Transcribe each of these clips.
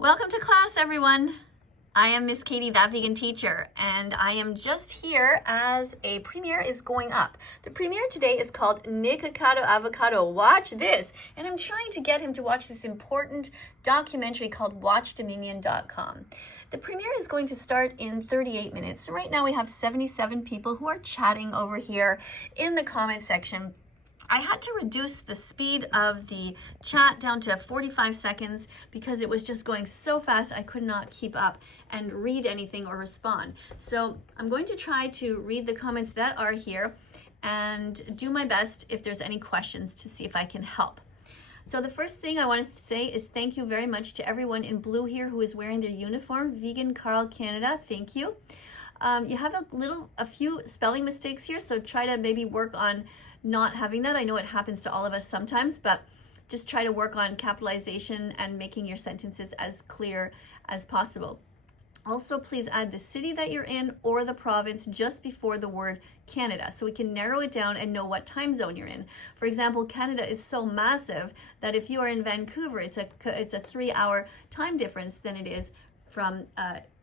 Welcome to class, everyone. I am Miss Katie, That Vegan Teacher, and I am just here as a premiere is going up. The premiere today is called Nikocado Avocado. Watch this. And I'm trying to get him to watch this important documentary called WatchDominion.com. The premiere is going to start in 38 minutes. So right now we have 77 people who are chatting over here in the comment section. I had to reduce the speed of the chat down to 45 seconds because it was just going so fast I could not keep up and read anything or respond. So I'm going to try to read the comments that are here and do my best if there's any questions to see if I can help. So the first thing I want to say is thank you very much to everyone in blue here who is wearing their uniform. Vegan Carl Canada, thank you. You have a few spelling mistakes here, so try to maybe work on not having that. I know it happens to all of us sometimes, but just try to work on capitalization and making your sentences as clear as possible. Also, please add the city that you're in or the province just before the word Canada so we can narrow it down and know what time zone you're in. For example, Canada is so massive that if you are in Vancouver, it's a 3-hour time difference than it is from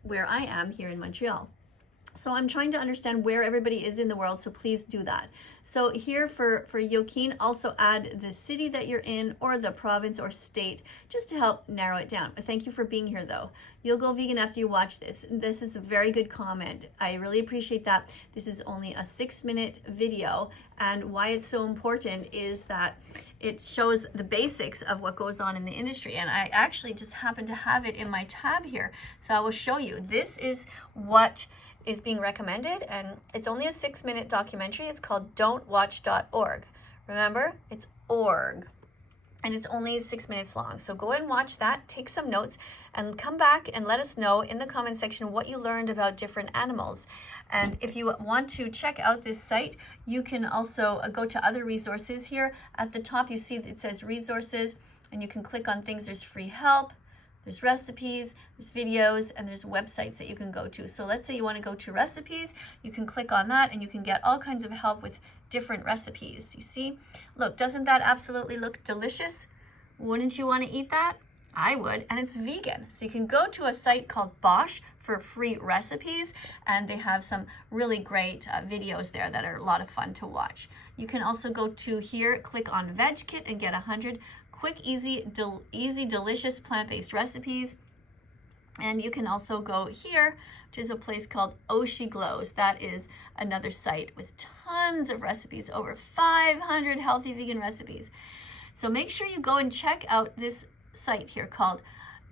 where I am here in Montreal. So I'm trying to understand where everybody is in the world, so please do that. So here for Joaquin, also add the city that you're in or the province or state just to help narrow it down. Thank you for being here though. You'll go vegan after you watch this. This is a very good comment. I really appreciate that. This is only a 6-minute video, and why it's so important is that it shows the basics of what goes on in the industry. And I actually just happen to have it in my tab here. So I will show you. This is what is being recommended, and it's only a 6-minute documentary. It's called don'twatch.org. Remember, it's org, and it's only 6 minutes long. So go and watch that, take some notes, and come back and let us know in the comment section what you learned about different animals. And if you want to check out this site, you can also go to other resources here. At the top, you see it says resources, and you can click on things. There's free help, there's recipes, there's videos, and there's websites that you can go to. So let's say you want to go to recipes, you can click on that and you can get all kinds of help with different recipes. You see? Look, doesn't that absolutely look delicious? Wouldn't you want to eat that? I would, and it's vegan. So you can go to a site called Bosch for free recipes, and they have some really great videos there that are a lot of fun to watch. You can also go to here, click on Veg Kit and get 100 quick, easy, delicious plant-based recipes. And you can also go here, which is a place called Oshi Glows. That is another site with tons of recipes, over 500 healthy vegan recipes. So make sure you go and check out this site here called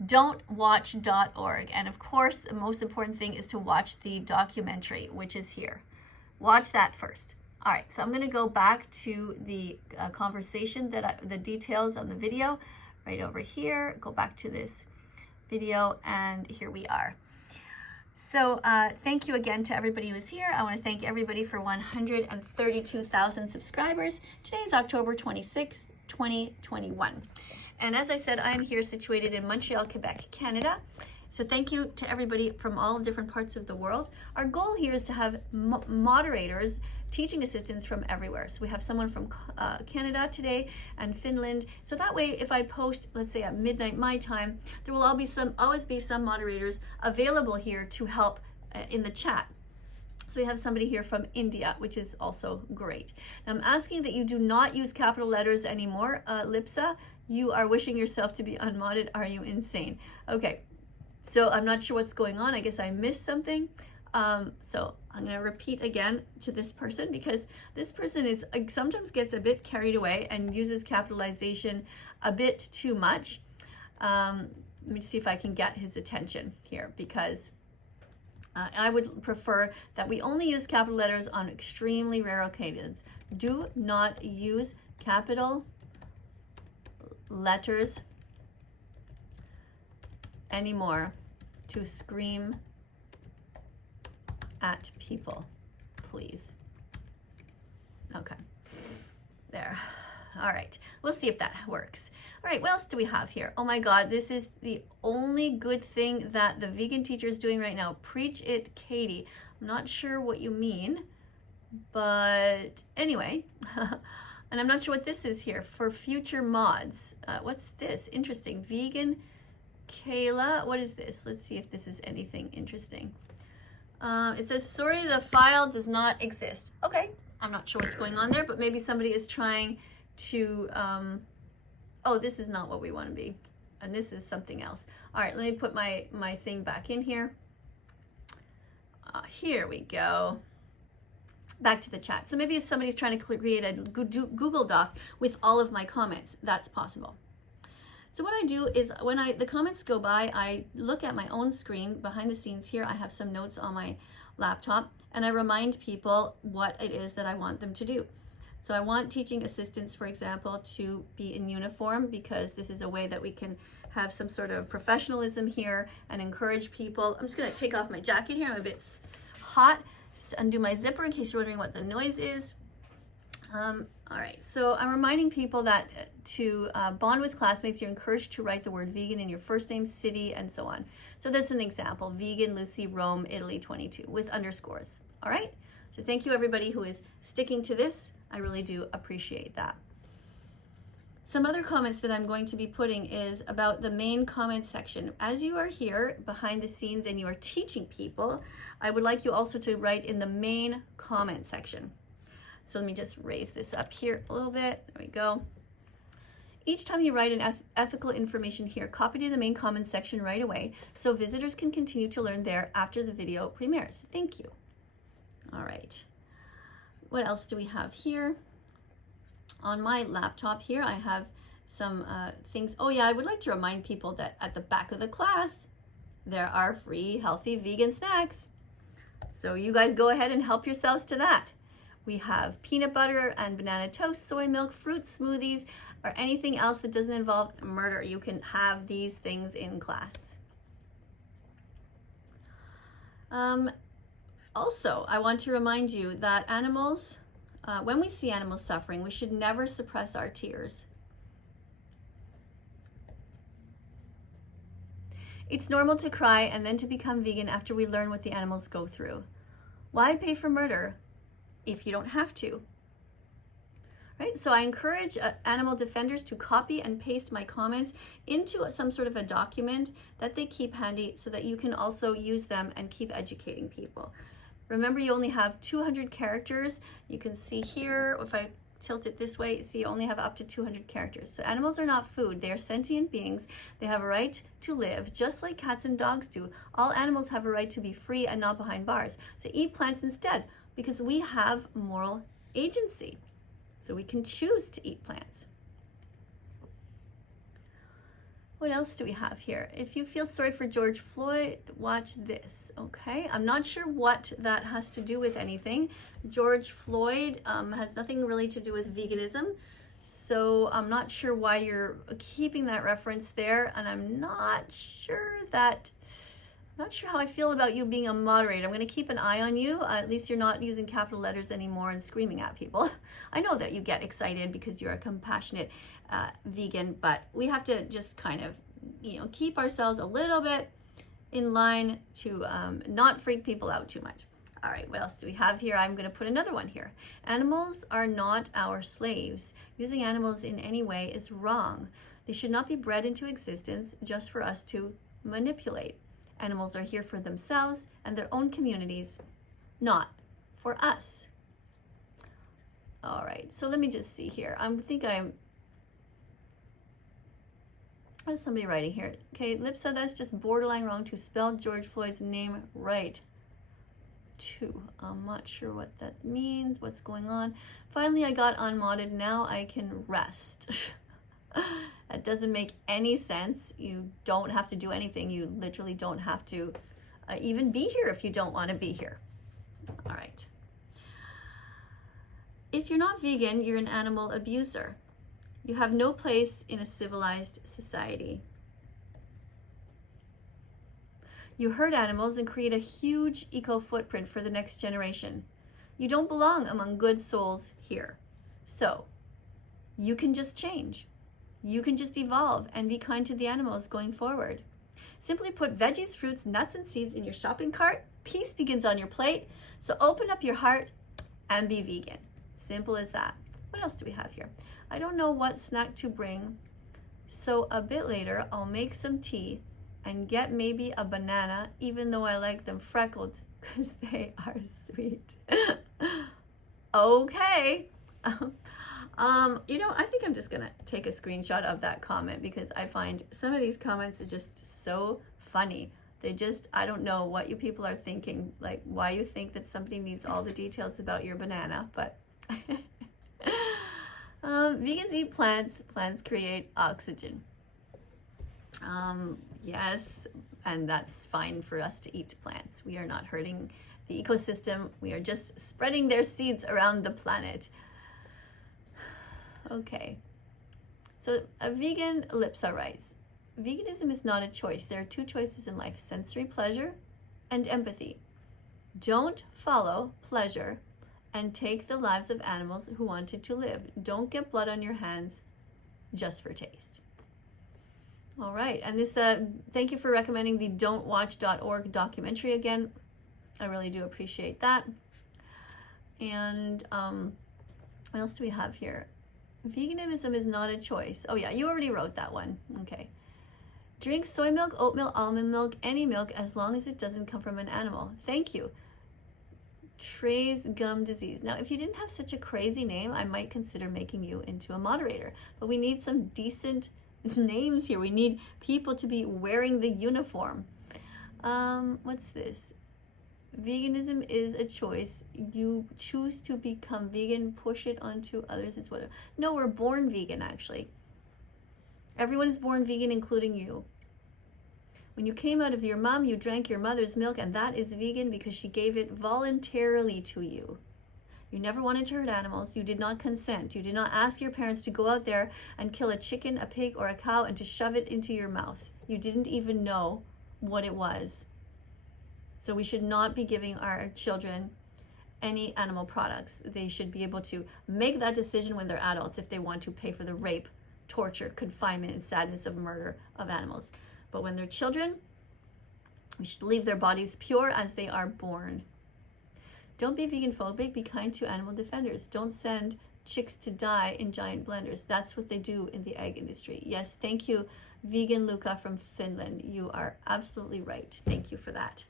don'twatch.org. And of course, the most important thing is to watch the documentary, which is here. Watch that first. All right, so I'm going to go back to the conversation, the details on the video right over here. Go back to this video, and here we are. So thank you again to everybody who's here. I want to thank everybody for 132,000 subscribers. Today is October 26th, 2021. And as I said, I'm here situated in Montreal, Quebec, Canada. So thank you to everybody from all different parts of the world. Our goal here is to have moderators, teaching assistants from everywhere. So we have someone from Canada today and Finland. So that way, if I post, let's say at midnight my time, there will always be some moderators available here to help in the chat. So we have somebody here from India, which is also great. Now I'm asking that you do not use capital letters anymore. Lipsa, you are wishing yourself to be unmodded. Are you insane? Okay. So I'm not sure what's going on. I guess I missed something. So I'm going to repeat again to this person, because this person sometimes gets a bit carried away and uses capitalization a bit too much. Let me see if I can get his attention here, because I would prefer that we only use capital letters on extremely rare occasions. Do not use capital letters anymore to scream at people, please. Okay, there. All right, we'll see if that works. All right, what else do we have here? Oh my God, this is the only good thing that the vegan teacher is doing right now. Preach it, Katie. I'm not sure what you mean, but anyway. And I'm not sure what this is here for future mods. What's this? Interesting. Vegan Kayla, what is this? Let's see if this is anything interesting. It says, sorry, the file does not exist. Okay, I'm not sure what's going on there, but maybe somebody is trying to, oh, this is not what we want to be. And this is something else. All right, let me put my thing back in here. Here we go. Back to the chat. So maybe if somebody's trying to create a Google Doc with all of my comments, that's possible. So what I do is when the comments go by, I look at my own screen. Behind the scenes here, I have some notes on my laptop, and I remind people what it is that I want them to do. So I want teaching assistants, for example, to be in uniform, because this is a way that we can have some sort of professionalism here and encourage people. I'm just going to take off my jacket here. I'm a bit hot. Just undo my zipper in case you're wondering what the noise is. All right, so I'm reminding people that to bond with classmates, you're encouraged to write the word vegan in your first name, city, and so on. So that's an example, vegan, Lucy, Rome, Italy, 22, with underscores. All right, so thank you everybody who is sticking to this. I really do appreciate that. Some other comments that I'm going to be putting is about the main comment section. As you are here behind the scenes and you are teaching people, I would like you also to write in the main comment section. So let me just raise this up here a little bit. There we go. Each time you write an ethical information here, copy to the main comment section right away so visitors can continue to learn there after the video premieres. Thank you. All right. What else do we have here? On my laptop here, I have some things. Oh yeah, I would like to remind people that at the back of the class, there are free healthy vegan snacks. So you guys go ahead and help yourselves to that. We have peanut butter and banana toast, soy milk, fruit smoothies, or anything else that doesn't involve murder. You can have these things in class. Also, I want to remind you that animals, when we see animals suffering, we should never suppress our tears. It's normal to cry and then to become vegan after we learn what the animals go through. Why pay for murder if you don't have to? Right? So I encourage animal defenders to copy and paste my comments into some sort of a document that they keep handy so that you can also use them and keep educating people. Remember, you only have 200 characters. You can see here, if I tilt it this way, see you only have up to 200 characters. So animals are not food. They are sentient beings. They have a right to live, just like cats and dogs do. All animals have a right to be free and not behind bars. So eat plants instead, because we have moral agency. So we can choose to eat plants. What else do we have here? If you feel sorry for George Floyd, watch this, okay? I'm not sure what that has to do with anything. George Floyd has nothing really to do with veganism, so I'm not sure why you're keeping that reference there, and I'm not sure how I feel about you being a moderator. I'm going to keep an eye on you. At least you're not using capital letters anymore and screaming at people. I know that you get excited because you're a compassionate vegan, but we have to just kind of, keep ourselves a little bit in line to not freak people out too much. All right, what else do we have here? I'm going to put another one here. Animals are not our slaves. Using animals in any way is wrong. They should not be bred into existence just for us to manipulate. Animals are here for themselves and their own communities, not for us. All right, so let me just see here. What's somebody writing here? Okay, Lipsa, that's just borderline wrong to spell George Floyd's name right. Too. I'm not sure what that means, what's going on. Finally, I got unmodded. Now I can rest. That doesn't make any sense. You don't have to do anything. You literally don't have to even be here if you don't want to be here. All right. If you're not vegan, you're an animal abuser. You have no place in a civilized society. You hurt animals and create a huge eco footprint for the next generation. You don't belong among good souls here. So you can just change. You can just evolve and be kind to the animals going forward. Simply put veggies, fruits, nuts, and seeds in your shopping cart. Peace begins on your plate. So open up your heart and be vegan. Simple as that. What else do we have here? I don't know what snack to bring, so a bit later I'll make some tea and get maybe a banana, even though I like them freckled because they are sweet. Okay. You know, I think I'm just gonna take a screenshot of that comment because I find some of these comments are just so funny. They just, I don't know what you people are thinking, like why you think that somebody needs all the details about your banana, but vegans eat plants, plants create oxygen. Yes, and that's fine for us to eat plants. We are not hurting the ecosystem. We are just spreading their seeds around the planet. Okay, so a vegan Ellipsa writes, veganism is not a choice. There are two choices in life, sensory pleasure and empathy. Don't follow pleasure and take the lives of animals who wanted to live. Don't get blood on your hands just for taste. All right, and this, thank you for recommending the don'twatch.org documentary again. I really do appreciate that. And what else do we have here? Veganism is not a choice. Oh yeah, you already wrote that one. Okay. Drink soy milk, oat milk, almond milk, any milk, as long as it doesn't come from an animal. Thank you. Trey's gum disease. Now, if you didn't have such a crazy name, I might consider making you into a moderator. But we need some decent names here. We need people to be wearing the uniform. What's this? Veganism is a choice. You choose to become vegan, push it onto others as well. No, we're born vegan, actually. Everyone is born vegan, including you. When you came out of your mom, you drank your mother's milk, and that is vegan because she gave it voluntarily to you. You never wanted to hurt animals. You did not consent. You did not ask your parents to go out there and kill a chicken, a pig, or a cow and to shove it into your mouth. You didn't even know what it was. So we should not be giving our children any animal products. They should be able to make that decision when they're adults if they want to pay for the rape, torture, confinement, and sadness of murder of animals. But when they're children, we should leave their bodies pure as they are born. Don't be vegan phobic, be kind to animal defenders. Don't send chicks to die in giant blenders. That's what they do in the egg industry. Yes, thank you, vegan Luka from Finland. You are absolutely right. Thank you for that.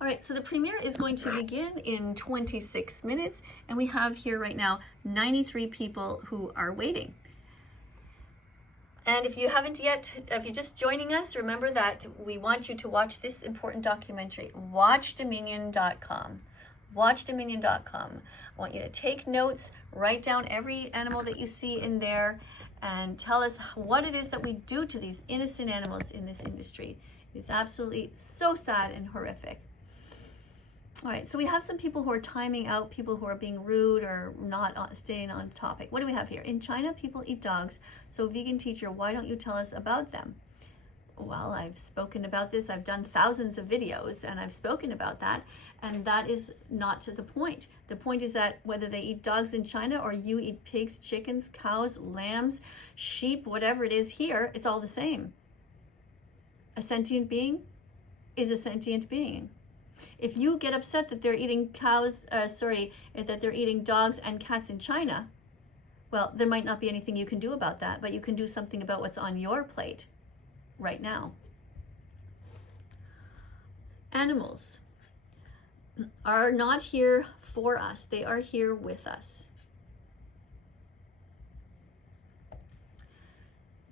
All right, so the premiere is going to begin in 26 minutes, and we have here right now 93 people who are waiting. And if you haven't yet, if you're just joining us, remember that we want you to watch this important documentary, watchdominion.com. Watchdominion.com. I want you to take notes, write down every animal that you see in there, and tell us what it is that we do to these innocent animals in this industry. It's absolutely so sad and horrific. All right, so we have some people who are timing out, people who are being rude or not staying on topic. What do we have here? In China, people eat dogs. So vegan teacher, why don't you tell us about them? Well, I've spoken about this. I've done thousands of videos and I've spoken about that. And that is not to the point. The point is that whether they eat dogs in China or you eat pigs, chickens, cows, lambs, sheep, whatever it is here, it's all the same. A sentient being is a sentient being. If you get upset that they're eating that they're eating dogs and cats in China, well, there might not be anything you can do about that, but you can do something about what's on your plate right now. Animals are not here for us. They are here with us.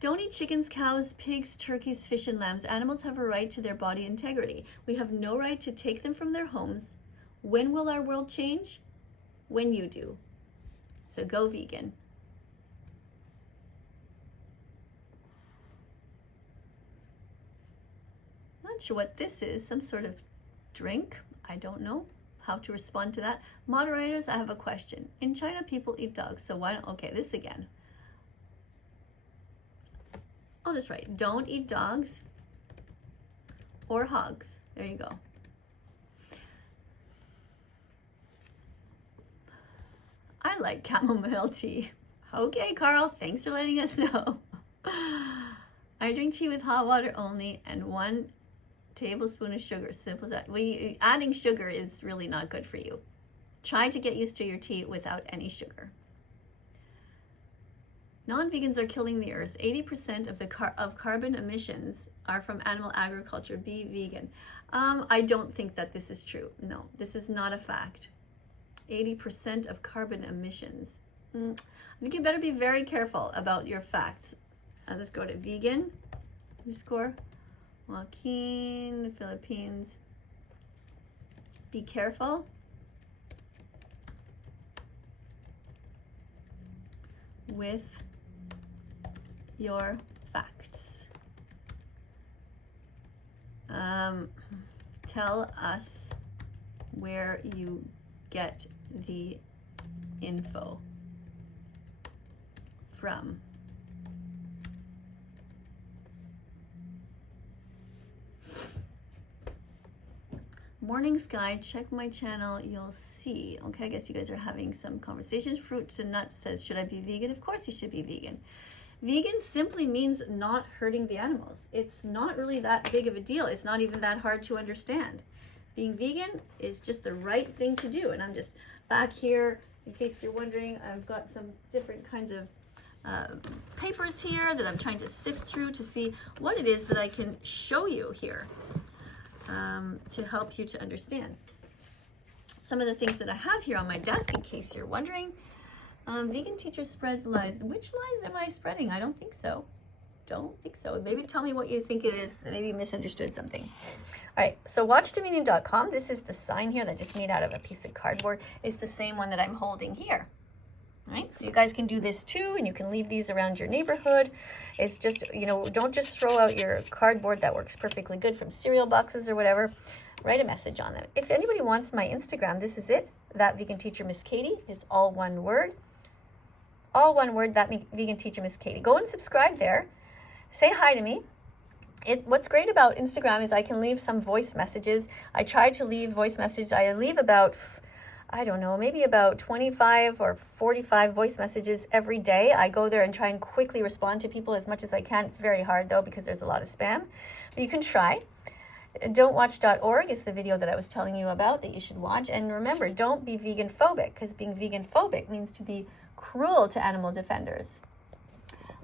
Don't eat chickens, cows, pigs, turkeys, fish, and lambs. Animals have a right to their body integrity. We have no right to take them from their homes. When will our world change? When you do. So go vegan. Not sure what this is. Some sort of drink. I don't know how to respond to that. Moderators, I have a question. In China, people eat dogs. So why don't, okay, this again. I'll just write, don't eat dogs or hogs. There you go. I like chamomile tea. Okay, Carl, thanks for letting us know. I drink tea with hot water only and 1 tablespoon of sugar. Simple as that. Well, adding sugar is really not good for you. Try to get used to your tea without any sugar. Non-vegans are killing the earth. 80% of the carbon emissions are from animal agriculture. Be vegan. I don't think that this is true. No, this is not a fact. 80% of carbon emissions. I think you better be very careful about your facts. I'll just go to vegan _ Joaquin, the Philippines. Be careful. With your facts. Tell us where you get the info from. Morning Sky, check my channel, you'll see. Okay, I guess you guys are having some conversations. Fruits and Nuts says, should I be vegan? Of course you should be vegan. Vegan simply means not hurting the animals. It's not really that big of a deal. It's not even that hard to understand. Being vegan is just the right thing to do. And I'm just back here, in case you're wondering, I've got some different kinds of papers here that I'm trying to sift through to see what it is that I can show you here. To help you to understand. Some of the things that I have here on my desk, in case you're wondering. Vegan teacher spreads lies. Which lies am I spreading? I don't think so. Don't think so. Maybe tell me what you think it is. Maybe you misunderstood something. All right, so watchdominion.com. This is the sign here that I just made out of a piece of cardboard. It's the same one that I'm holding here. All right, so you guys can do this too, and you can leave these around your neighborhood. It's just, you know, don't just throw out your cardboard that works perfectly good from cereal boxes or whatever. Write a message on them. If anybody wants my Instagram, this is it. That Vegan Teacher Miss Katie. It's all one word. All one word, That Vegan Teacher Miss Katie. Go and subscribe there. Say hi to me. What's great about Instagram is I can leave some voice messages. I try to leave voice messages. I leave about, I don't know, maybe about 25 or 45 voice messages every day. I go there and try and quickly respond to people as much as I can. It's very hard though because there's a lot of spam, but you can try. Don'twatch.org is the video that I was telling you about that you should watch. And remember, don't be vegan phobic, because being vegan phobic means to be cruel to animal defenders.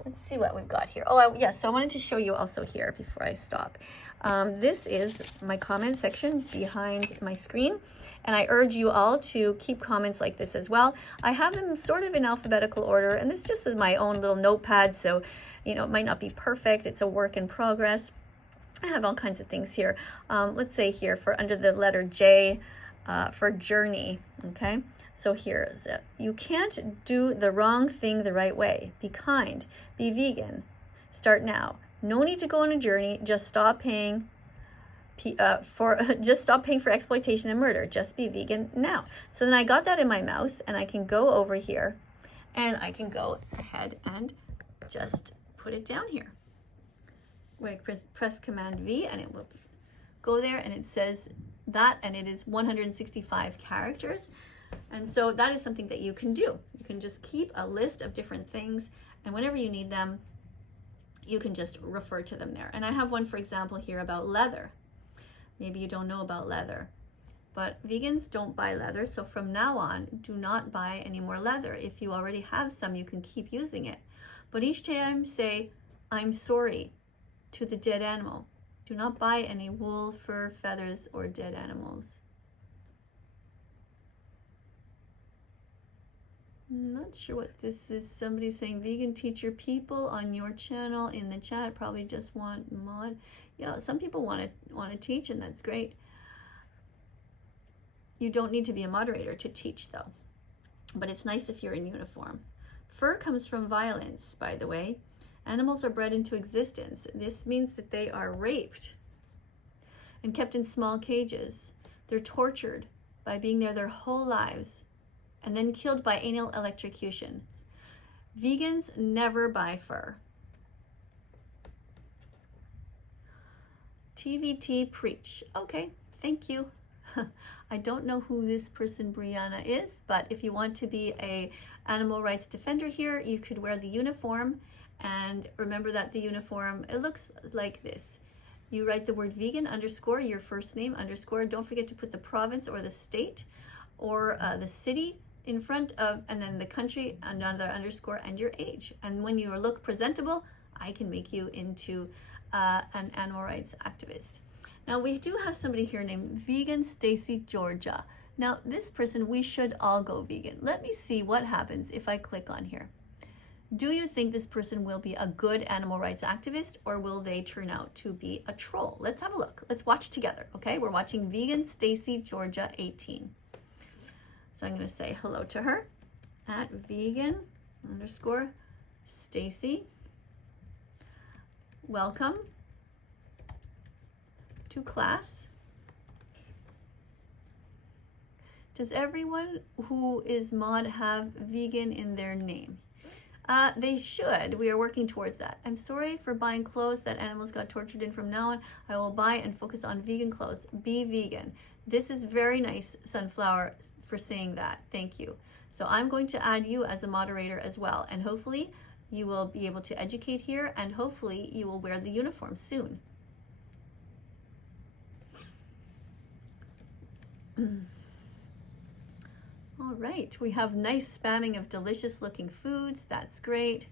Let's see what we've got here. Oh, yes, so I wanted to show you also here before I stop. This is my comment section behind my screen, and I urge you all to keep comments like this as well. I have them sort of in alphabetical order, and this just is my own little notepad, so you know it might not be perfect. It's a work in progress. I have all kinds of things here. Let's say here for under the letter J for journey. Okay, so here is it. You can't do the wrong thing the right way. Be kind. Be vegan. Start now. No need to go on a journey. Just stop paying for exploitation and murder. Just be vegan now. So then I got that in my mouse, and I can go over here, and I can go ahead and just put it down here. Where I press Command V, and it will go there, and it says that, and it is 165 characters. And so that is something that you can do. You can just keep a list of different things, and whenever you need them, you can just refer to them there. And I have one, for example, here about leather. Maybe you don't know about leather, but vegans don't buy leather. So from now on, do not buy any more leather. If you already have some, you can keep using it. But each time say, I'm sorry to the dead animal. Do not buy any wool, fur, feathers, or dead animals. I'm not sure what this is. Somebody saying vegan teacher people on your channel in the chat probably just want mod. Yeah, some people want to teach, and that's great. You don't need to be a moderator to teach though, but it's nice if you're in uniform. Fur comes from violence, by the way. Animals are bred into existence. This means that they are raped and kept in small cages. They're tortured by being there their whole lives and then killed by anal electrocution. Vegans never buy fur. TVT preach. Okay, thank you. I don't know who this person Brianna is, but if you want to be a animal rights defender here, you could wear the uniform. And remember that the uniform, it looks like this. You write the word vegan underscore, your first name underscore. Don't forget to put the province or the state or the city in front of, and then the country, another underscore, and your age. And when you look presentable, I can make you into an animal rights activist. Now we do have somebody here named Vegan Stacy Georgia. Now this person, we should all go vegan. Let me see what happens if I click on here. Do you think this person will be a good animal rights activist, or will they turn out to be a troll? Let's have a look. Let's watch together, okay? We're watching Vegan Stacy Georgia 18. So I'm going to say hello to her at vegan underscore Stacy. Welcome to class. Does everyone who is mod have vegan in their name? They should. We are working towards that. I'm sorry for buying clothes that animals got tortured in. From now on, I will buy and focus on vegan clothes. Be vegan. This is very nice, Sunflower, for saying that. Thank you. So I'm going to add you as a moderator as well. And hopefully you will be able to educate here, and hopefully you will wear the uniform soon. All right, we have nice spamming of delicious looking foods. That's great.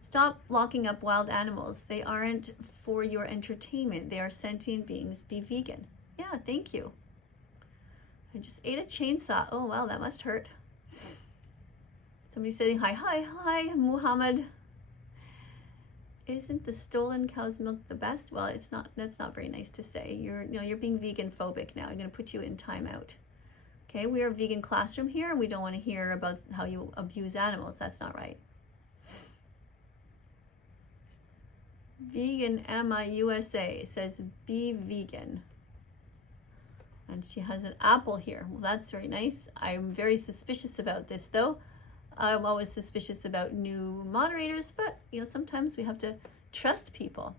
Stop locking up wild animals. They aren't for your entertainment. They are sentient beings. Be vegan. Yeah, thank you. I just ate a chainsaw. Oh, wow, that must hurt. Somebody saying hi, Muhammad. Isn't the stolen cow's milk the best? Well, it's not. That's not very nice to say. You're being vegan phobic now. I'm going to put you in timeout. Okay, we are a vegan classroom here, and we don't want to hear about how you abuse animals. That's not right. Vegan Emma USA says, be vegan. And she has an apple here. Well, that's very nice. I'm very suspicious about this, though. I'm always suspicious about new moderators, but sometimes we have to trust people.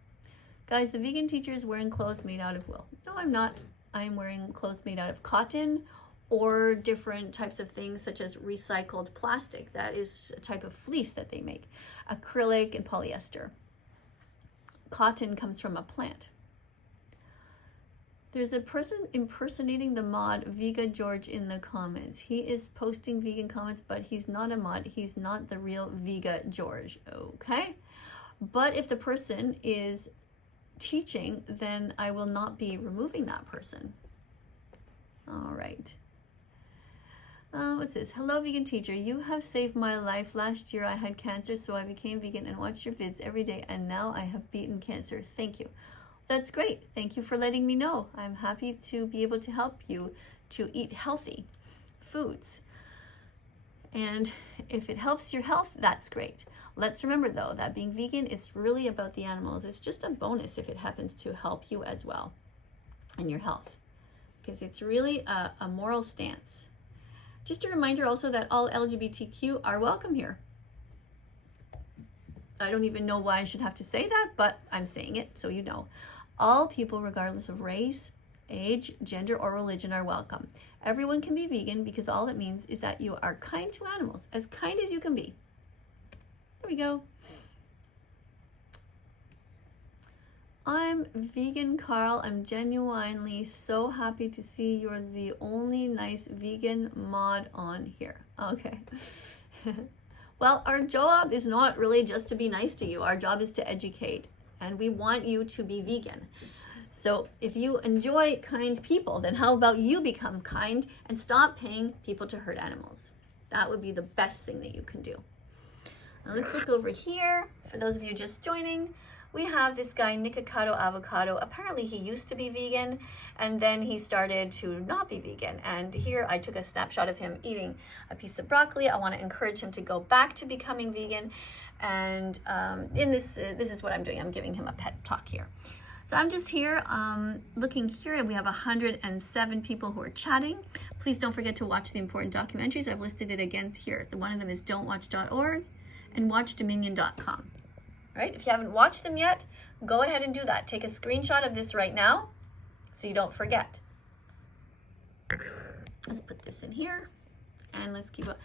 Guys, the vegan teacher is wearing clothes made out of wool. No, I'm not. I'm wearing clothes made out of cotton, or different types of things such as recycled plastic. That is a type of fleece that they make. Acrylic and polyester. Cotton comes from a plant. There's a person impersonating the mod Vega George in the comments. He is posting vegan comments, but he's not a mod. He's not the real Vega George, okay? But if the person is teaching, then I will not be removing that person. All right. What's this? Hello, vegan teacher. You have saved my life. Last year I had cancer, so I became vegan and watched your vids every day, and now I have beaten cancer. Thank you. That's great. Thank you for letting me know. I'm happy to be able to help you to eat healthy foods. And if it helps your health, that's great. Let's remember, though, that being vegan is really about the animals. It's just a bonus if it happens to help you as well in your health, because it's really a moral stance. Just a reminder also that all LGBTQ are welcome here. I don't even know why I should have to say that, but I'm saying it so you know. All people, regardless of race, age, gender, or religion, are welcome. Everyone can be vegan because all it means is that you are kind to animals, as kind as you can be. There we go. I'm vegan, Carl. I'm genuinely so happy to see you're the only nice vegan mod on here. Okay. Well, our job is not really just to be nice to you. Our job is to educate, and we want you to be vegan. So if you enjoy kind people, then how about you become kind and stop paying people to hurt animals? That would be the best thing that you can do. Now let's look over here. For those of you just joining, we have this guy, Nikocado Avocado. Apparently he used to be vegan, and then he started to not be vegan. And here I took a snapshot of him eating a piece of broccoli. I want to encourage him to go back to becoming vegan. And this is what I'm doing. I'm giving him a pet talk here. So I'm just here looking here, and we have 107 people who are chatting. Please don't forget to watch the important documentaries. I've listed it again here. One of them is don'twatch.org and watchdominion.com. Right? If you haven't watched them yet, go ahead and do that. Take a screenshot of this right now so you don't forget. Let's put this in here, and let's keep up.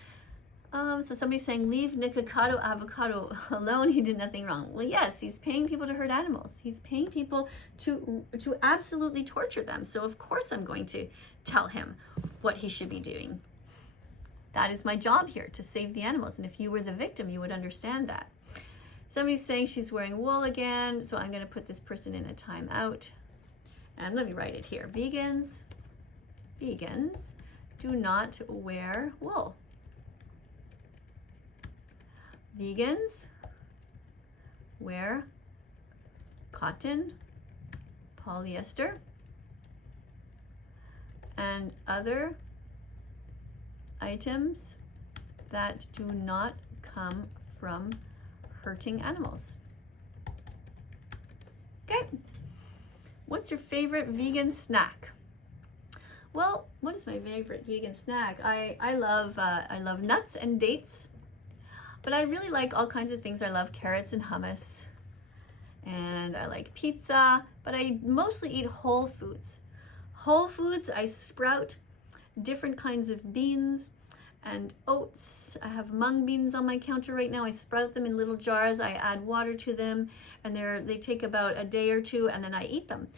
So somebody's saying, leave Nikocado Avocado alone. He did nothing wrong. Well, yes, he's paying people to hurt animals. He's paying people to absolutely torture them. So of course I'm going to tell him what he should be doing. That is my job here, to save the animals. And if you were the victim, you would understand that. Somebody's saying she's wearing wool again, so I'm going to put this person in a timeout. And let me write it here. Vegans do not wear wool. Vegans wear cotton, polyester, and other items that do not come from hurting animals. Okay. What's your favorite vegan snack? Well, what is my favorite vegan snack? I love nuts and dates, but I really like all kinds of things. I love carrots and hummus, and I like pizza, but I mostly eat whole foods. Whole foods, I sprout different kinds of beans and oats. I have mung beans on my counter right now. I sprout them in little jars. I add water to them, and they take about a day or two, and then I eat them.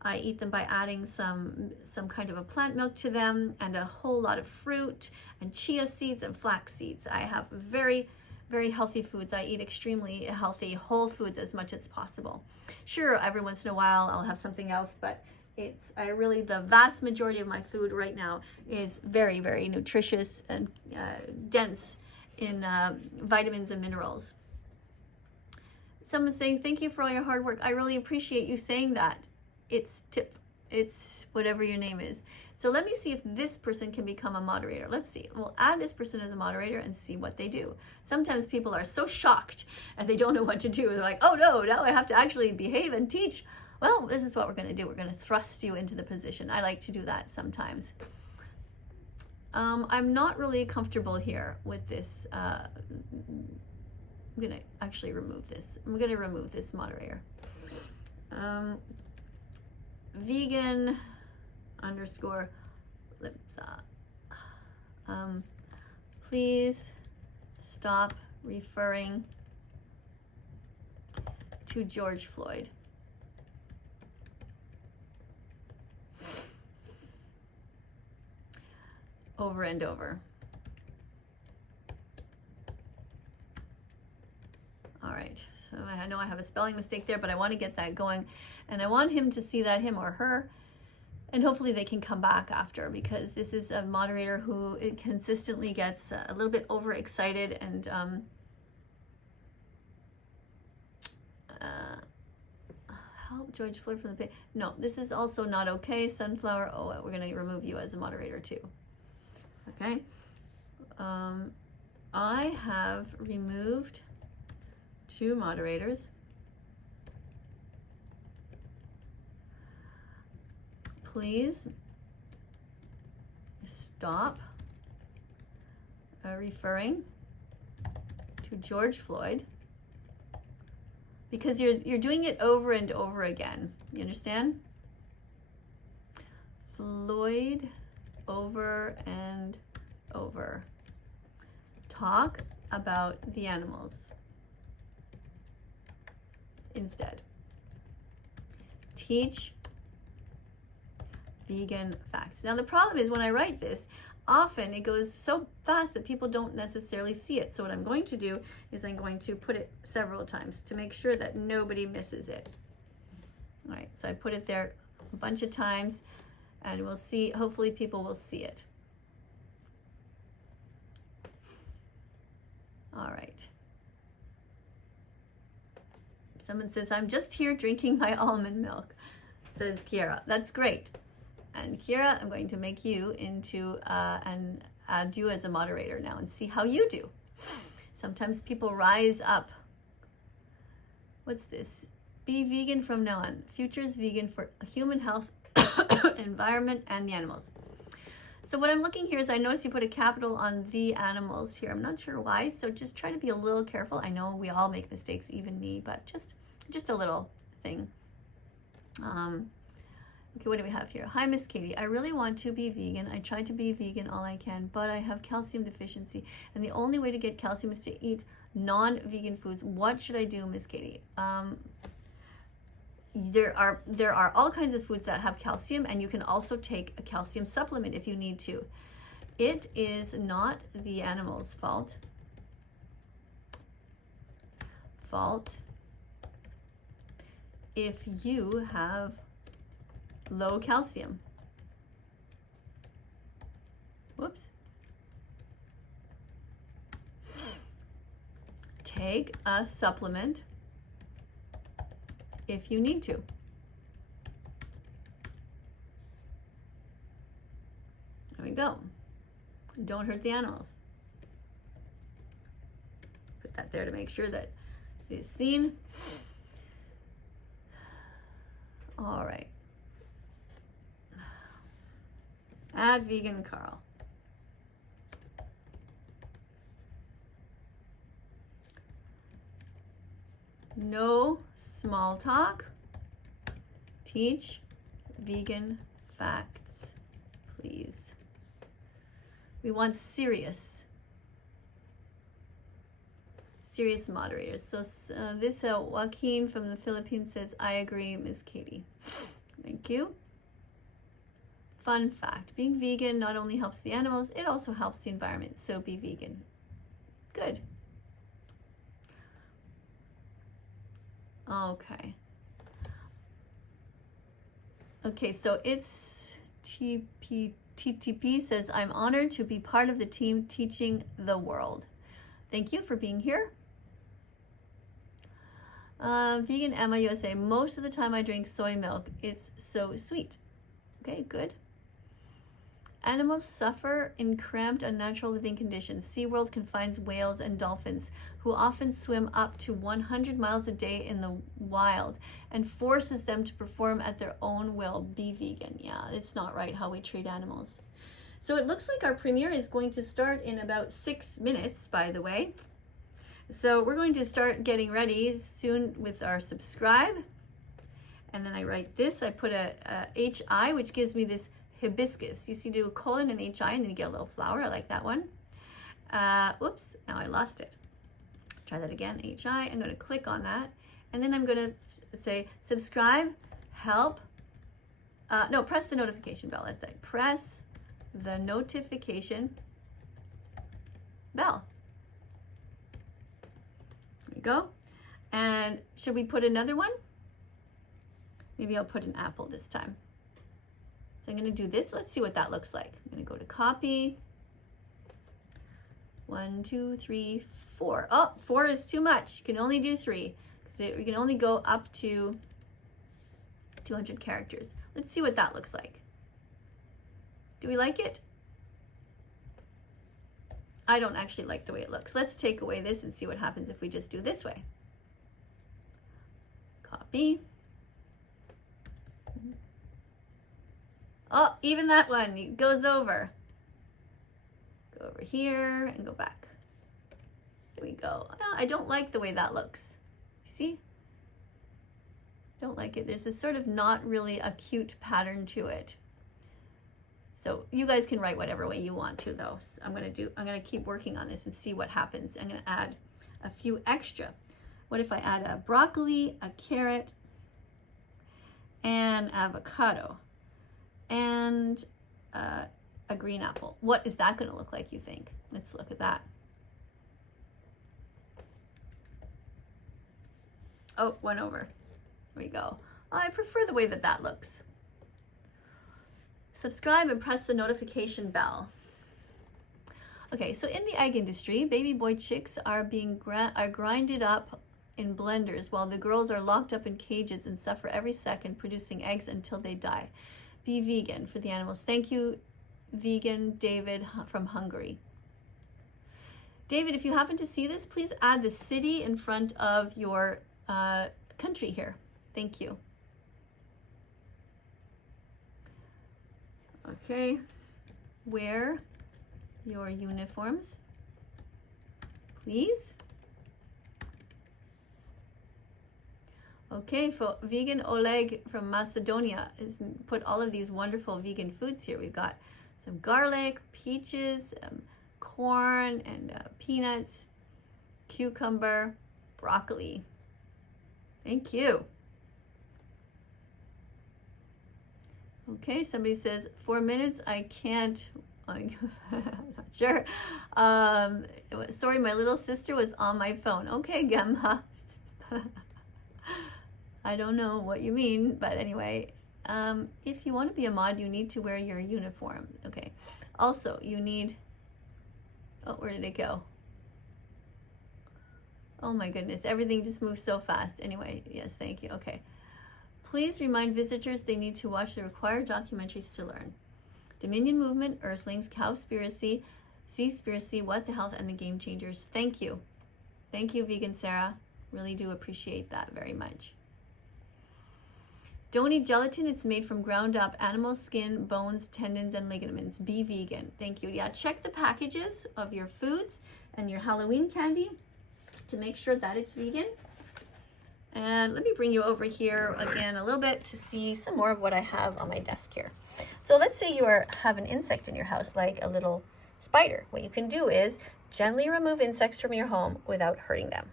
I eat them by adding some kind of a plant milk to them, and a whole lot of fruit and chia seeds and flax seeds. I have very, very healthy foods. I eat extremely healthy whole foods as much as possible. Sure, every once in a while I'll have something else, but the vast majority of my food right now is very, very nutritious and dense in vitamins and minerals. Someone's saying, thank you for all your hard work. I really appreciate you saying that. It's whatever your name is. So let me see if this person can become a moderator. Let's see. We'll add this person as a moderator and see what they do. Sometimes people are so shocked and they don't know what to do. They're like, oh no, now I have to actually behave and teach. Well, this is what we're going to do. We're going to thrust you into the position. I like to do that sometimes. I'm not really comfortable here with this. I'm going to actually remove this. I'm going to remove this moderator. Vegan _ Lipsa. Please stop referring to George Floyd. Over and over. All right, so I know I have a spelling mistake there, but I want to get that going, and I want him to see that, him or her, and hopefully they can come back after, because this is a moderator who consistently gets a little bit overexcited and help George Floyd from the page. No, this is also not okay. Sunflower, oh, we're going to remove you as a moderator too. Okay, I have removed 2 moderators. Please stop referring to George Floyd, because you're doing it over and over again. You understand? Floyd over and over. Talk about the animals instead. Teach vegan facts. Now the problem is when I write this, often it goes so fast that people don't necessarily see it. So what I'm going to do is I'm going to put it several times to make sure that nobody misses it. All right, so I put it there a bunch of times, and we'll see, hopefully people will see it. All right. Someone says, I'm just here drinking my almond milk, says Kiara. That's great. And Kiara, I'm going to make you into, and add you as a moderator now and see how you do. Sometimes people rise up. What's this? Be vegan from now on. Future's vegan for human health, environment, and the animals. So what I'm looking here is I notice you put a capital on the animals here. I'm not sure why, so just try to be a little careful. I know we all make mistakes, even me, but just a little thing. Okay, what do we have here? Hi, Miss Katie. I really want to be vegan. I try to be vegan all I can, but I have calcium deficiency, and the only way to get calcium is to eat non-vegan foods. What should I do, Miss Katie? There are all kinds of foods that have calcium, and you can also take a calcium supplement if you need to. It is not the animal's fault. If you have low calcium. Whoops. Take a supplement if you need to. There we go. Don't hurt the animals. Put that there to make sure that it is seen. All right. Add vegan Carl. No small talk. Teach vegan facts, please. We want serious moderators. So this Joaquin from the Philippines says, I agree, Miss Katie. Thank you. Fun fact, being vegan not only helps the animals, it also helps the environment. So be vegan. Good. Okay. Okay, so it's TTP says, I'm honored to be part of the team teaching the world. Thank you for being here. Vegan Emma USA, most of the time I drink soy milk. It's so sweet. Okay, good. Animals suffer in cramped, unnatural living conditions. SeaWorld confines whales and dolphins, who often swim up to 100 miles a day in the wild, and forces them to perform at their own will. Be vegan. Yeah, it's not right how we treat animals. So it looks like our premiere is going to start in about 6 minutes, by the way. So we're going to start getting ready soon with our subscribe. And then I write this. I put a HI, which gives me this hibiscus. You see, do a colon and HI, and then you get a little flower. I like that one. Oops, now I lost it. Let's try that again. HI. I'm going to click on that, and then I'm going to say subscribe, help. No, press the notification bell. Let's say press the notification bell. There we go. And should we put another one? Maybe I'll put an apple this time. So I'm going to do this. Let's see what that looks like. I'm going to go to copy. 1, 2, 3, 4. Oh, 4 is too much. You can only do 3. We can only go up to 200 characters. Let's see what that looks like. Do we like it? I don't actually like the way it looks. Let's take away this and see what happens if we just do this way. Copy. Oh, even that one, it goes over. Go over here and go back. There we go. Oh, I don't like the way that looks. See? Don't like it. There's this sort of not really a cute pattern to it. So you guys can write whatever way you want to, though. So I'm gonna keep working on this and see what happens. I'm gonna add a few extra. What if I add a broccoli, a carrot, and avocado? And a green apple. What is that going to look like, you think? Let's look at that. Oh, went over. There we go. I prefer the way that that looks. Subscribe and press the notification bell. Okay, so in the egg industry, baby boy chicks are grinded up in blenders while the girls are locked up in cages and suffer every second producing eggs until they die. Be vegan for the animals. Thank you, vegan David from Hungary. David, if you happen to see this, please add the city in front of your country here. Thank you. Okay, wear your uniforms, please. Okay, for vegan Oleg from Macedonia has put all of these wonderful vegan foods here. We've got some garlic, peaches, corn, and peanuts, cucumber, broccoli. Thank you. Okay, somebody says, 4 minutes, I can't I'm not sure. Sorry, my little sister was on my phone. Okay, Gemma. I don't know what you mean, but anyway, if you want to be a mod, you need to wear your uniform. Okay. Also, you need, oh, where did it go? Oh my goodness, everything just moves so fast. Anyway, yes, thank you. Okay. Please remind visitors they need to watch the required documentaries to learn. Dominion Movement, Earthlings, Cowspiracy, Seaspiracy, What the Health, and the Game Changers. Thank you. Thank you, Vegan Sarah. Really do appreciate that very much. Don't eat gelatin. It's made from ground up animal skin, bones, tendons, and ligaments. Be vegan. Thank you. Yeah, check the packages of your foods and your Halloween candy to make sure that it's vegan. And let me bring you over here again a little bit to see some more of what I have on my desk here. So let's say you have an insect in your house, like a little spider. What you can do is gently remove insects from your home without hurting them.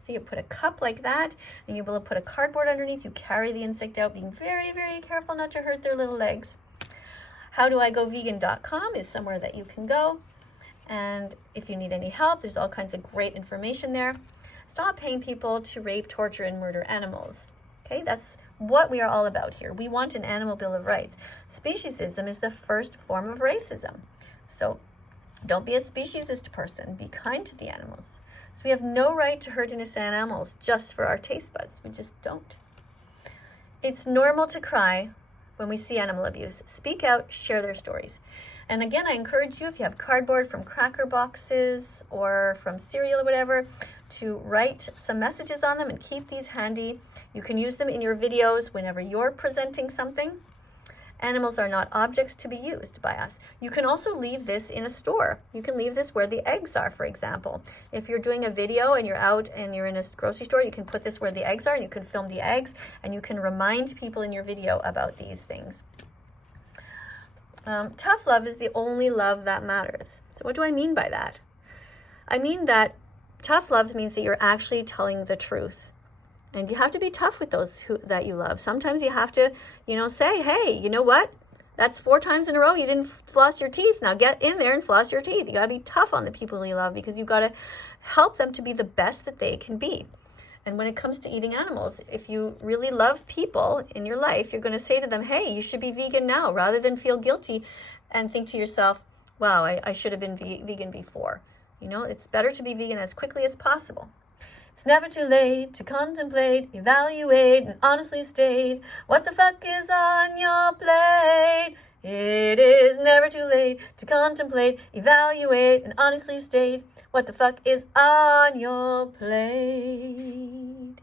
So you put a cup like that, and you will put a cardboard underneath. You carry the insect out, being very, very careful not to hurt their little legs. HowDoIGoVegan.com is somewhere that you can go. And if you need any help, there's all kinds of great information there. Stop paying people to rape, torture, and murder animals. Okay, that's what we are all about here. We want an animal bill of rights. Speciesism is the first form of racism. So don't be a speciesist person. Be kind to the animals. So we have no right to hurt innocent animals just for our taste buds. We just don't. It's normal to cry when we see animal abuse. Speak out, share their stories. And again, I encourage you, if you have cardboard from cracker boxes or from cereal or whatever, to write some messages on them and keep these handy. You can use them in your videos whenever you're presenting something. Animals are not objects to be used by us. You can also leave this in a store. You can leave this where the eggs are, for example. If you're doing a video and you're out and you're in a grocery store, you can put this where the eggs are and you can film the eggs and you can remind people in your video about these things. Tough love is the only love that matters. So what do I mean by that? I mean that tough love means that you're actually telling the truth. And you have to be tough with those that you love. Sometimes you have to, say, hey, you know what? That's 4 times in a row you didn't floss your teeth. Now get in there and floss your teeth. You got to be tough on the people you love because you've got to help them to be the best that they can be. And when it comes to eating animals, if you really love people in your life, you're going to say to them, hey, you should be vegan now, rather than feel guilty and think to yourself, wow, I should have been vegan before. It's better to be vegan as quickly as possible. It's never too late to contemplate, evaluate, and honestly state what the fuck is on your plate. It is never too late to contemplate, evaluate, and honestly state what the fuck is on your plate.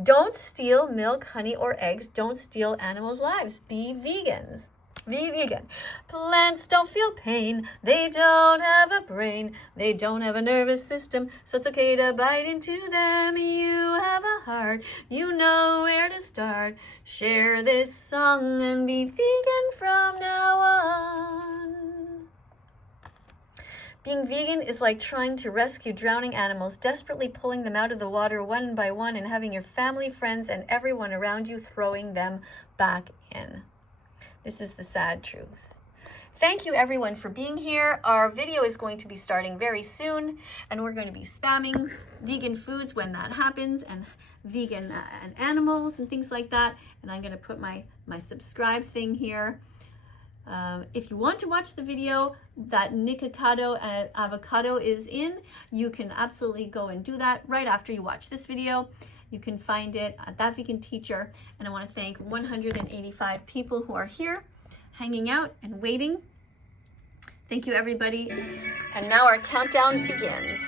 Don't steal milk, honey, or eggs. Don't steal animals' lives. Be vegans. Be vegan. Plants don't feel pain. They don't have a brain. They don't have a nervous system. So it's okay to bite into them. You have a heart. You know where to start. Share this song and be vegan from now on. Being vegan is like trying to rescue drowning animals, desperately pulling them out of the water one by one and having your family, friends, and everyone around you throwing them back in. This is the sad truth. Thank you everyone for being here. Our video is going to be starting very soon and we're going to be spamming vegan foods when that happens and vegan and animals and things like that. And I'm going to put my subscribe thing here. If you want to watch the video that Nikocado Avocado is in, you can absolutely go and do that right after you watch this video. You can find it at That Vegan Teacher. And I want to thank 185 people who are here, hanging out and waiting. Thank you, everybody. And now our countdown begins.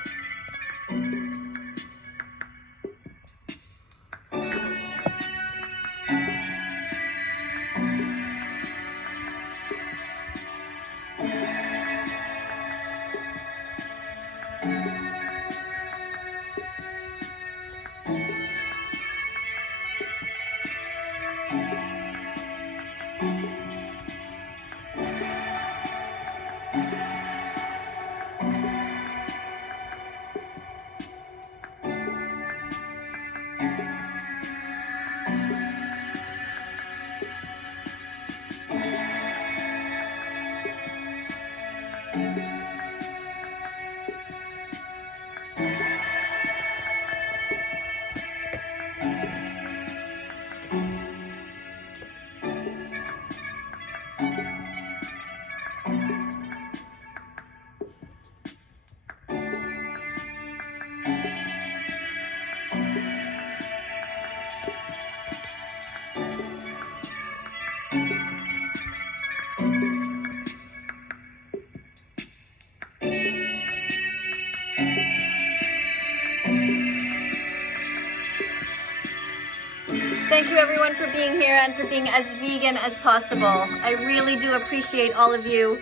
Thank you everyone for being here and for being as vegan as possible. I really do appreciate all of you.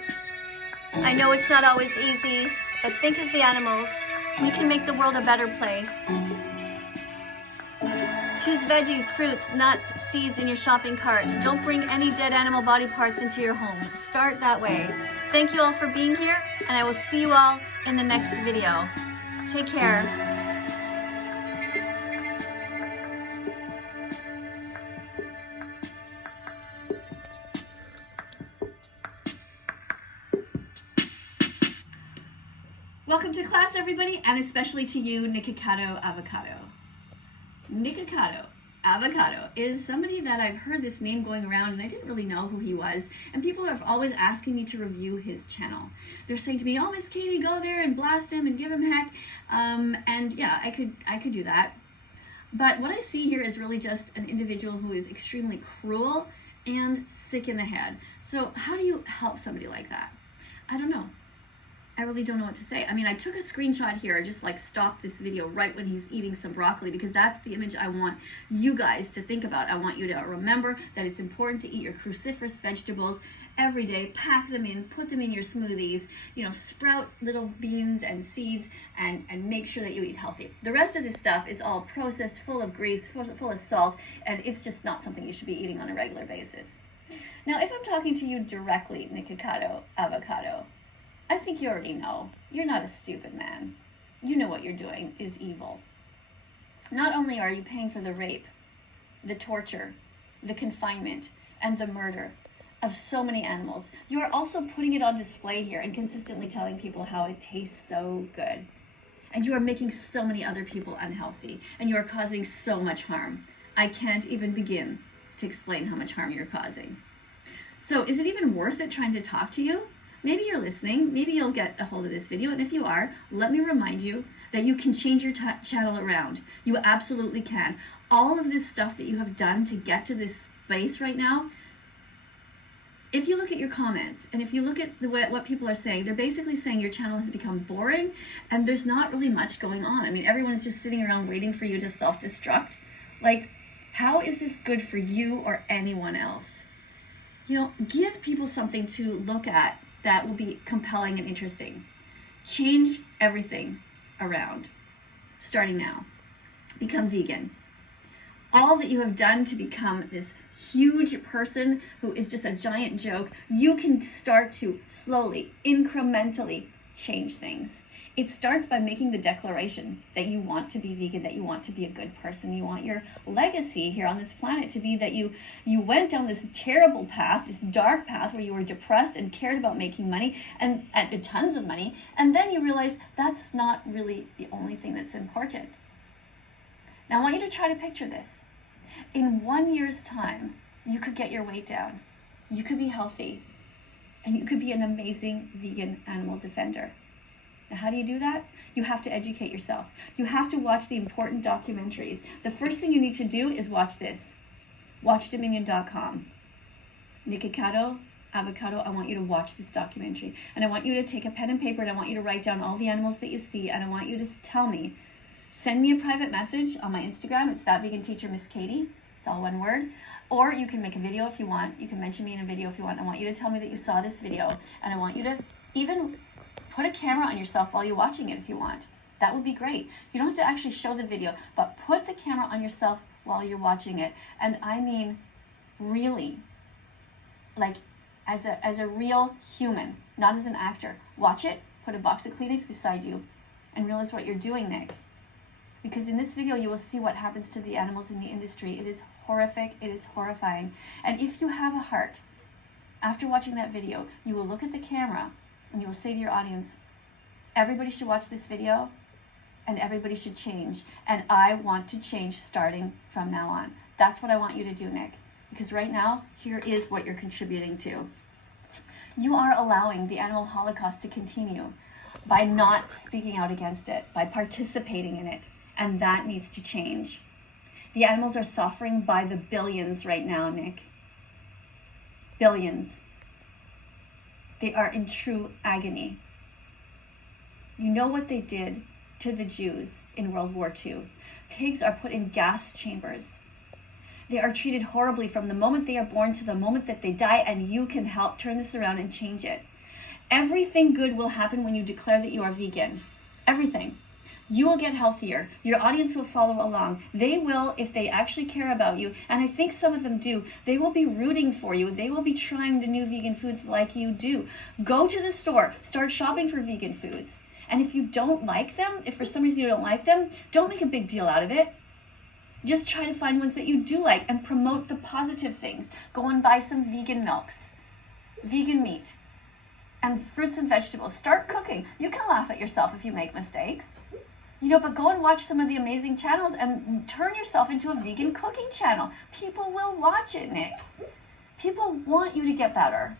I know it's not always easy, but think of the animals. We can make the world a better place. Choose veggies, fruits, nuts, seeds in your shopping cart. Don't bring any dead animal body parts into your home. Start that way. Thank you all for being here, and I will see you all in the next video. Take care. Welcome to class, everybody, and especially to you, Nikocado Avocado. Nikocado Avocado is somebody that I've heard this name going around, and I didn't really know who he was, and people are always asking me to review his channel. They're saying to me, oh, Miss Katie, go there and blast him and give him heck, and yeah, I could do that. But what I see here is really just an individual who is extremely cruel and sick in the head. So how do you help somebody like that? I don't know. I really don't know what to say. I mean, I took a screenshot here and just like stopped this video right when he's eating some broccoli, because that's the image I want you guys to think about. I want you to remember that it's important to eat your cruciferous vegetables every day. Pack them in, put them in your smoothies, you know, sprout little beans and seeds, and make sure that you eat healthy. The rest of this stuff is all processed, full of grease, full of salt, and it's just not something you should be eating on a regular basis. Now, if I'm talking to you directly, Nikocado Avocado, I think you already know. You're not a stupid man. You know what you're doing is evil. Not only are you paying for the rape, the torture, the confinement, and the murder of so many animals, you are also putting it on display here and consistently telling people how it tastes so good. And you are making so many other people unhealthy, and you are causing so much harm. I can't even begin to explain how much harm you're causing. So is it even worth it trying to talk to you? Maybe you're listening, maybe you'll get a hold of this video, and if you are, let me remind you that you can change your channel around. You absolutely can. All of this stuff that you have done to get to this space right now, if you look at your comments, and if you look at what people are saying, they're basically saying your channel has become boring, and there's not really much going on. I mean, everyone's just sitting around waiting for you to self-destruct. Like, how is this good for you or anyone else? You know, give people something to look at that will be compelling and interesting. Change everything around, starting now. Become vegan. All that you have done to become this huge person who is just a giant joke, you can start to slowly, incrementally change things. It starts by making the declaration that you want to be vegan, that you want to be a good person. You want your legacy here on this planet to be that you went down this terrible path, this dark path where you were depressed and cared about making money and tons of money, and then you realized that's not really the only thing that's important. Now I want you to try to picture this. In 1 year's time, you could get your weight down, you could be healthy, and you could be an amazing vegan animal defender. Now, how do you do that? You have to educate yourself. You have to watch the important documentaries. The first thing you need to do is watch this. WatchDominion.com. Nikocado Avocado, I want you to watch this documentary. And I want you to take a pen and paper, and I want you to write down all the animals that you see, and I want you to tell me. Send me a private message on my Instagram. It's thatveganteacher Miss Katie. It's all one word. Or you can make a video if you want. You can mention me in a video if you want. I want you to tell me that you saw this video, and I want you to even put a camera on yourself while you're watching it if you want. That would be great. You don't have to actually show the video, but put the camera on yourself while you're watching it. And I mean, really, like as a real human, not as an actor. Watch it, put a box of Kleenex beside you, and realize what you're doing, Nick. Because in this video, you will see what happens to the animals in the industry. It is horrific, it is horrifying. And if you have a heart, after watching that video, you will look at the camera and you will say to your audience, everybody should watch this video and everybody should change. And I want to change starting from now on. That's what I want you to do, Nick. Because right now, here is what you're contributing to. You are allowing the animal holocaust to continue by not speaking out against it, by participating in it. And that needs to change. The animals are suffering by the billions right now, Nick. Billions. They are in true agony. You know what they did to the Jews in World War II. Pigs are put in gas chambers. They are treated horribly from the moment they are born to the moment that they die, and you can help turn this around and change it. Everything good will happen when you declare that you are vegan. Everything. You will get healthier. Your audience will follow along. They will, if they actually care about you, and I think some of them do, they will be rooting for you. They will be trying the new vegan foods like you do. Go to the store. Start shopping for vegan foods. And if you don't like them, if for some reason you don't like them, don't make a big deal out of it. Just try to find ones that you do like and promote the positive things. Go and buy some vegan milks, vegan meat, and fruits and vegetables. Start cooking. You can laugh at yourself if you make mistakes. But go and watch some of the amazing channels and turn yourself into a vegan cooking channel. People will watch it, Nick. People want you to get better.